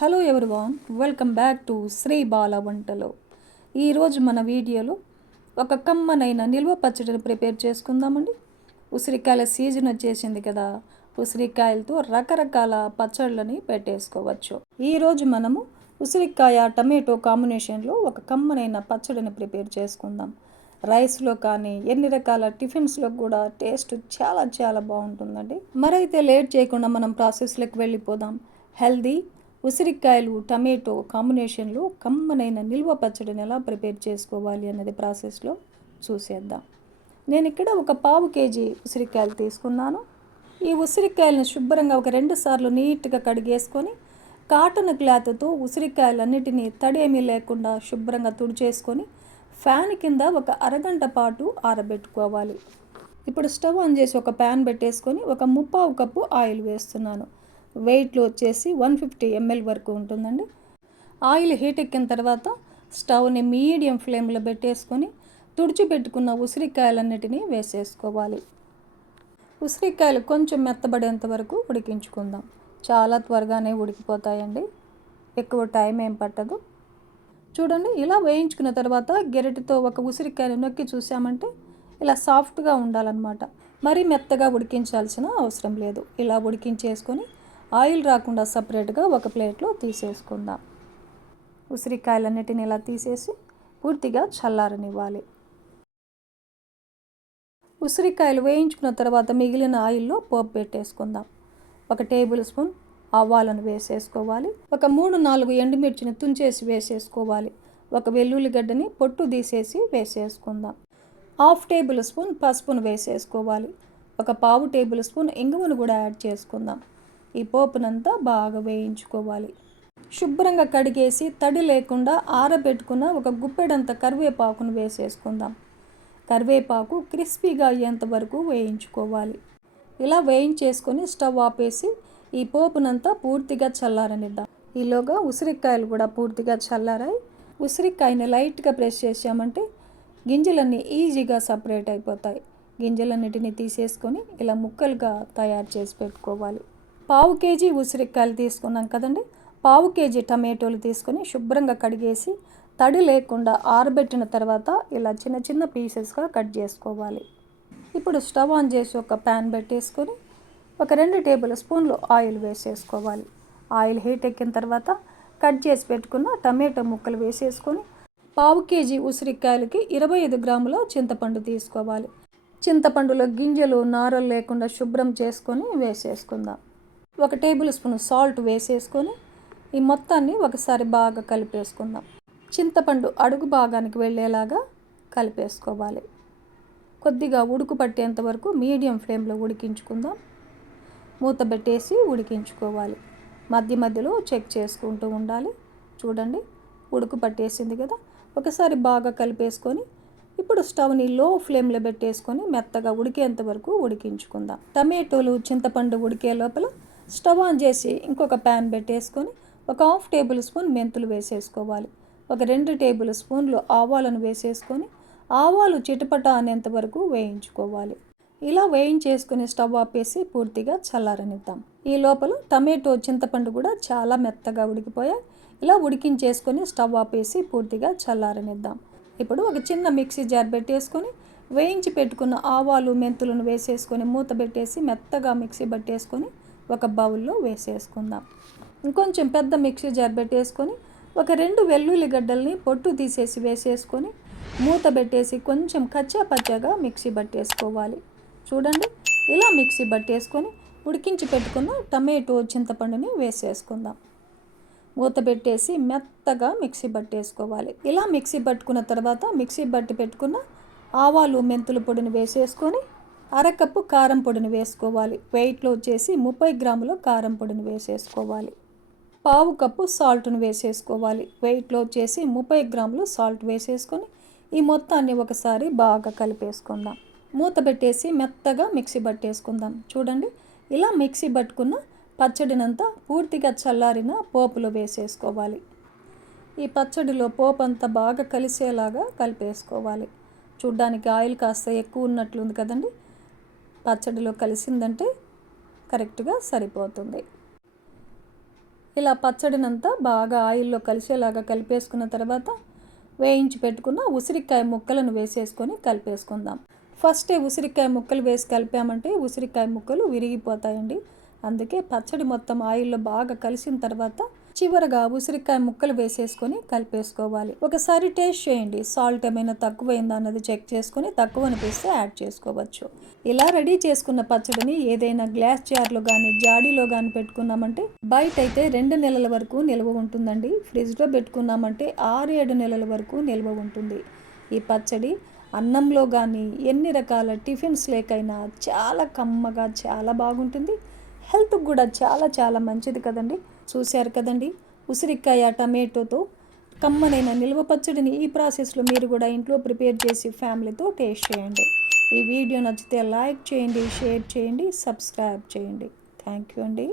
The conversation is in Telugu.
Hello everyone, welcome back to Sri Bala వంటలు. ఈరోజు మన వీడియోలో ఒక కమ్మనైన నిల్వ పచ్చడిని ప్రిపేర్ చేసుకుందామండి. ఉసిరికాయల సీజన్ వచ్చేసింది కదా, ఉసిరికాయలతో రకరకాల పచ్చళ్ళని పెట్టేసుకోవచ్చు. ఈరోజు మనము ఉసిరికాయ టమాటో కాంబినేషన్లో ఒక కమ్మనైన పచ్చడిని ప్రిపేర్ చేసుకుందాం. రైస్లో కానీ ఎన్ని రకాల టిఫిన్స్లో కూడా టేస్ట్ చాలా చాలా బాగుంటుందండి. మరైతే లేట్ చేయకుండా మనం ప్రాసెస్లోకి వెళ్ళిపోదాం. హెల్దీ ఉసిరికాయలు టమాటో కాంబినేషన్లో కమ్మనైన నిల్వ పచ్చడిని ఎలా ప్రిపేర్ చేసుకోవాలి అన్నది ప్రాసెస్లో చూసేద్దాం. నేను ఇక్కడ ఒక 1/2 కేజీ ఉసిరికాయలు తీసుకున్నాను. ఈ ఉసిరికాయలను శుభ్రంగా ఒక 2 సార్లు నీట్గా కడిగేసుకొని కాటన్ క్లాత్తో ఉసిరికాయలన్నిటినీ తడేమీ లేకుండా శుభ్రంగా తుడిచేసుకొని ఫ్యాన్ కింద ఒక అరగంట పాటు ఆరబెట్టుకోవాలి. ఇప్పుడు స్టవ్ ఆన్ చేసి ఒక ప్యాన్ పెట్టేసుకొని ఒక 1/4 కప్పు ఆయిల్ వేస్తున్నాను. వెయిట్లో వచ్చేసి 150 ml వరకు ఉంటుందండి. ఆయిల్ హీట్ ఎక్కిన తర్వాత స్టవ్ని మీడియం ఫ్లేమ్లో పెట్టేసుకొని తుడిచిపెట్టుకున్న ఉసిరికాయలన్నిటినీ వేసేసుకోవాలి. ఉసిరికాయలు కొంచెం మెత్తబడేంత వరకు ఉడికించుకుందాం. చాలా త్వరగానే ఉడికిపోతాయండి, ఎక్కువ టైం ఏం పట్టదు. చూడండి, ఇలా వేయించుకున్న తర్వాత గెరటితో ఒక ఉసిరికాయను నొక్కి చూసామంటే ఇలా సాఫ్ట్గా ఉండాలన్నమాట. మరీ మెత్తగా ఉడికించాల్సిన అవసరం లేదు. ఇలా ఉడికించేసుకొని ఆయిల్ రాకుండా సపరేట్గా ఒక ప్లేట్లో తీసేసుకుందాం. ఉసిరికాయలన్నిటిని ఇలా తీసేసి పూర్తిగా చల్లారనివ్వాలి. ఉసిరికాయలు వేయించుకున్న తర్వాత మిగిలిన ఆయిల్లో పోపు పెట్టేసుకుందాం. 1 టేబుల్ స్పూన్ ఆవాలను వేసేసుకోవాలి. ఒక 3-4 ఎండుమిర్చిని తుంచేసి వేసేసుకోవాలి. 1 వెల్లుల్లిగడ్డని పొట్టు తీసేసి వేసేసుకుందాం. 1/2 టేబుల్ స్పూన్ పసుపును వేసేసుకోవాలి. 1/4 టేబుల్ స్పూన్ ఇంగువను కూడా యాడ్ చేసుకుందాం. ఈ పోపునంతా బాగా వేయించుకోవాలి. శుభ్రంగా కడిగేసి తడి లేకుండా ఆరబెట్టుకున్న ఒక గుప్పెడంత కరివేపాకును వేసేసుకుందాం. కరివేపాకు క్రిస్పీగా అయ్యేంత వరకు వేయించుకోవాలి. ఇలా వేయించేసుకొని స్టవ్ ఆపేసి ఈ పోపునంతా పూర్తిగా చల్లారనిద్దాం. ఈలోగా ఉసిరికాయలు కూడా పూర్తిగా చల్లారాయి. ఉసిరికాయని లైట్గా ప్రెస్ చేసామంటే గింజలన్నీ ఈజీగా సపరేట్ అయిపోతాయి. గింజలన్నిటిని తీసేసుకొని ఇలా ముక్కలుగా తయారు చేసి పెట్టుకోవాలి. 1/2 కేజీ ఉసిరికాయలు తీసుకున్నాం కదండి. 1/2 కేజీ టమాటోలు తీసుకొని శుభ్రంగా కడిగేసి తడి లేకుండా ఆరబెట్టిన తర్వాత ఇలా చిన్న చిన్న పీసెస్గా కట్ చేసుకోవాలి. ఇప్పుడు స్టవ్ ఆన్ చేసి ఒక ప్యాన్ పెట్టేసుకొని ఒక 2 టేబుల్ స్పూన్లు ఆయిల్ వేసేసుకోవాలి. ఆయిల్ హీట్ ఎక్కిన తర్వాత కట్ చేసి పెట్టుకున్న టమాటో ముక్కలు వేసేసుకొని 1/2 కేజీ ఉసిరికాయలకి 25 గ్రాముల చింతపండు తీసుకోవాలి. చింతపండులో గింజలు నారలు లేకుండా శుభ్రం చేసుకొని వేసేసుకుందాం. 1 టేబుల్ స్పూన్ సాల్ట్ వేసేసుకొని ఈ మొత్తాన్ని ఒకసారి బాగా కలిపేసుకుందాం. చింతపండు అడుగు భాగానికి వెళ్ళేలాగా కలిపేసుకోవాలి. కొద్దిగా ఉడుకు పట్టేంత వరకు మీడియం ఫ్లేమ్లో ఉడికించుకుందాం. మూత పెట్టేసి ఉడికించుకోవాలి. మధ్య మధ్యలో చెక్ చేసుకుంటూ ఉండాలి. చూడండి, ఉడుకు పట్టేసింది కదా. ఒకసారి బాగా కలిపేసుకొని ఇప్పుడు స్టవ్ని లో ఫ్లేమ్లో పెట్టేసుకొని మెత్తగా ఉడికేంత వరకు ఉడికించుకుందాం. టమాటోలు చింతపండు ఉడికే లోపల స్టవ్ ఆన్ చేసి ఇంకొక ప్యాన్ పెట్టేసుకొని ఒక 1/2 టేబుల్ స్పూన్ మెంతులు వేసేసుకోవాలి. ఒక 2 టేబుల్ స్పూన్లు ఆవాలను వేసేసుకొని ఆవాలు చిటపట అనేంత వరకు వేయించుకోవాలి. ఇలా వేయించేసుకుని స్టవ్ ఆపేసి పూర్తిగా చల్లారనిద్దాం. ఈ లోపల టమాటో చింతపండు కూడా చాలా మెత్తగా ఉడికిపోయాయి. ఇలా ఉడికించేసుకొని స్టవ్ ఆపేసి పూర్తిగా చల్లారనిద్దాం. ఇప్పుడు ఒక చిన్న మిక్సీ జార్ పెట్టేసుకొని వేయించి పెట్టుకున్న ఆవాలు మెంతులను వేసేసుకొని మూత పెట్టేసి మెత్తగా మిక్సీ పట్టేసుకొని ఒక బౌల్లో వేసేసుకుందాం. ఇంకొంచెం పెద్ద మిక్సీ జార్ పెట్టేసుకొని ఒక 2 వెల్లుల్లిగడ్డల్ని పొట్టు తీసేసి వేసేసుకొని మూత పెట్టేసి కొంచెం కచ్చా పచ్చాగా మిక్సీ పట్టేసుకోవాలి. చూడండి, ఇలా మిక్సీ పట్టేసుకొని ఉడికించి పెట్టుకున్న టమాటో చింతపండుని వేసేసుకుందాం. మూత పెట్టేసి మెత్తగా మిక్సీ పట్టేసుకోవాలి. ఇలా మిక్సీ పట్టుకున్న తర్వాత మిక్సీ పట్టి పెట్టుకున్న ఆవాలు మెంతుల పొడిని వేసేసుకొని అరకప్పు కారం పొడిని వేసుకోవాలి. వెయిట్లో వచ్చేసి 30 గ్రాముల కారం పొడిని వేసేసుకోవాలి. 1/2 కప్పు సాల్ట్ను వేసేసుకోవాలి. వెయిట్లో వచ్చేసి 30 గ్రాములు సాల్ట్ వేసేసుకొని ఈ మొత్తాన్ని ఒకసారి బాగా కలిపేసుకుందాం. మూత పెట్టేసి మెత్తగా మిక్సీ పట్టేసుకుందాం. చూడండి, ఇలా మిక్సీ పట్టుకున్న పచ్చడినంతా పూర్తిగా చల్లారిన పోపులో వేసేసుకోవాలి. ఈ పచ్చడిలో పోపు అంతా బాగా కలిసేలాగా కలిపేసుకోవాలి. చూడ్డానికి ఆయిల్ కాస్త ఎక్కువ ఉన్నట్లుంది కదండి. పచ్చడిలో కలిసిందంటే కరెక్ట్గా సరిపోతుంది. ఇలా పచ్చడినంతా బాగా ఆయిల్లో కలిసేలాగా కలిపేసుకున్న తర్వాత వేయించి పెట్టుకున్న ఉసిరికాయ ముక్కలను వేసేసుకొని కలిపేసుకుందాం. ఫస్టే ఉసిరికాయ ముక్కలు వేసి కలిపామంటే ఉసిరికాయ ముక్కలు విరిగిపోతాయండి. అందుకే పచ్చడి మొత్తం ఆయిల్లో బాగా కలిసిన తర్వాత చివరగా ఉసిరికాయ ముక్కలు వేసేసుకొని కలిపేసుకోవాలి. ఒకసారి టేస్ట్ చేయండి, సాల్ట్ ఏమైనా తక్కువైందా అన్నది చెక్ చేసుకొని తక్కువ అనిపిస్తే యాడ్ చేసుకోవచ్చు. ఇలా రెడీ చేసుకున్న పచ్చడిని ఏదైనా గ్లాస్ జార్లో కానీ జాడీలో కానీ పెట్టుకున్నామంటే బయట అయితే 2 నెలల వరకు నిల్వ ఉంటుందండి. ఫ్రిడ్జ్లో పెట్టుకున్నామంటే 6-7 నెలల వరకు నిల్వ ఉంటుంది. ఈ పచ్చడి అన్నంలో కానీ ఎన్ని రకాల టిఫిన్స్ లేకైనా చాలా కమ్మగా చాలా బాగుంటుంది. హెల్త్కి కూడా చాలా చాలా మంచిది కదండి. చూశారు కదండి, ఉసిరికాయ టమాటోతో కమ్మనైన నిల్వ పచ్చడిని ఈ ప్రాసెస్లో మీరు కూడా ఇంట్లో ప్రిపేర్ చేసి ఫ్యామిలీతో టేస్ట్ చేయండి. ఈ వీడియో నచ్చితే లైక్ చేయండి, షేర్ చేయండి, సబ్స్క్రైబ్ చేయండి. థ్యాంక్ యూ అండి.